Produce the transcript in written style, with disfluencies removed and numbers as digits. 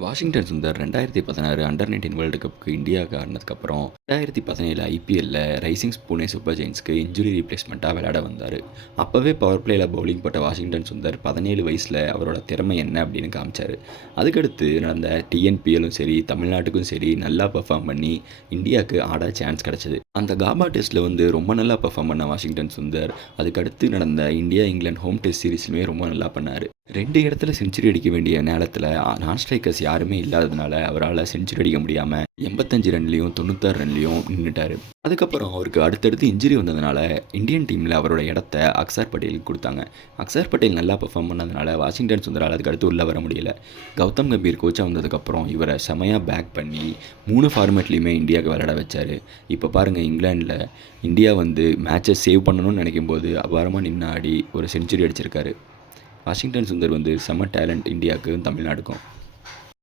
Washington Sundar 2016 அண்டர்-19 world கப்புக்கு இந்தியாவுக்கு ஆடினதுக்கப்புறம் 2017 ஐபிஎல்ல ரைசிங் புனே சூப்பர் ஜெயின்ஸ்க்கு இன்ஜுரி ரீப்ளேஸ்மெண்ட்டாக விளையாட வந்தார். அப்போவே பவர் பிளேயில் பவுலிங் போட்ட வாஷிங்டன் சுந்தர் 17 வயசில் அவரோட திறமை என்ன அப்படின்னு காமிச்சார். அதுக்கடுத்து நடந்த டிஎன்பிஎல்லும் சரி, தமிழ்நாட்டுக்கும் சரி நல்லா பெர்ஃபார்ம் பண்ணி இந்தியாவுக்கு ஆட சான்ஸ் கிடச்சிது. அந்த காபா டெஸ்ட்டில் ரொம்ப நல்லா பெர்ஃபார்ம் பண்ண வாஷிங்டன் சுந்தர் அதுக்கடுத்து நடந்த இந்தியா இங்கிலாந்து ஹோம் டெஸ்ட் சீரீஸ்லையுமே ரொம்ப நல்லா பண்ணார். 2 இடத்துல செஞ்சுரி அடிக்க வேண்டிய நேரத்தில் நான் ஸ்ட்ரைக்கர்ஸ் யாருமே இல்லாததுனால அவரால் செஞ்சுரி அடிக்க முடியாமல் 85 ரன்லையும் 96 ரன்லையும் நின்றுட்டார். அதுக்கப்புறம் அவருக்கு அடுத்தடுத்து இன்ஜுரி வந்ததுனால இந்தியன் டீமில் அவரோட இடத்த அக்ஸர் பட்டேலுக்கு கொடுத்தாங்க. அக்ஸர் பட்டேல் நல்லா பெர்ஃபார்ம் பண்ணதுனால வாஷிங்டன் சுந்தரால் அதுக்கடுத்து உள்ளே வர முடியல. கௌதம் கம்பீர் கோச்சாக வந்ததுக்கப்புறம் இவரை செமையாக பேக் பண்ணி 3 ஃபார்மேட்லேயுமே இந்தியாவுக்கு விளையாட வச்சார். இப்போ பாருங்கள், இங்கிலாண்டில் இந்தியா மேட்சை சேவ் பண்ணணும்னு நினைக்கும் போது அபாரமாக நின்று ஆடி ஒரு செஞ்சுரி அடிச்சிருக்காரு. வாஷிங்டன் சுந்தர் செம்ம டேலண்ட் இந்தியாவுக்கும் தமிழ்நாடுக்கும்.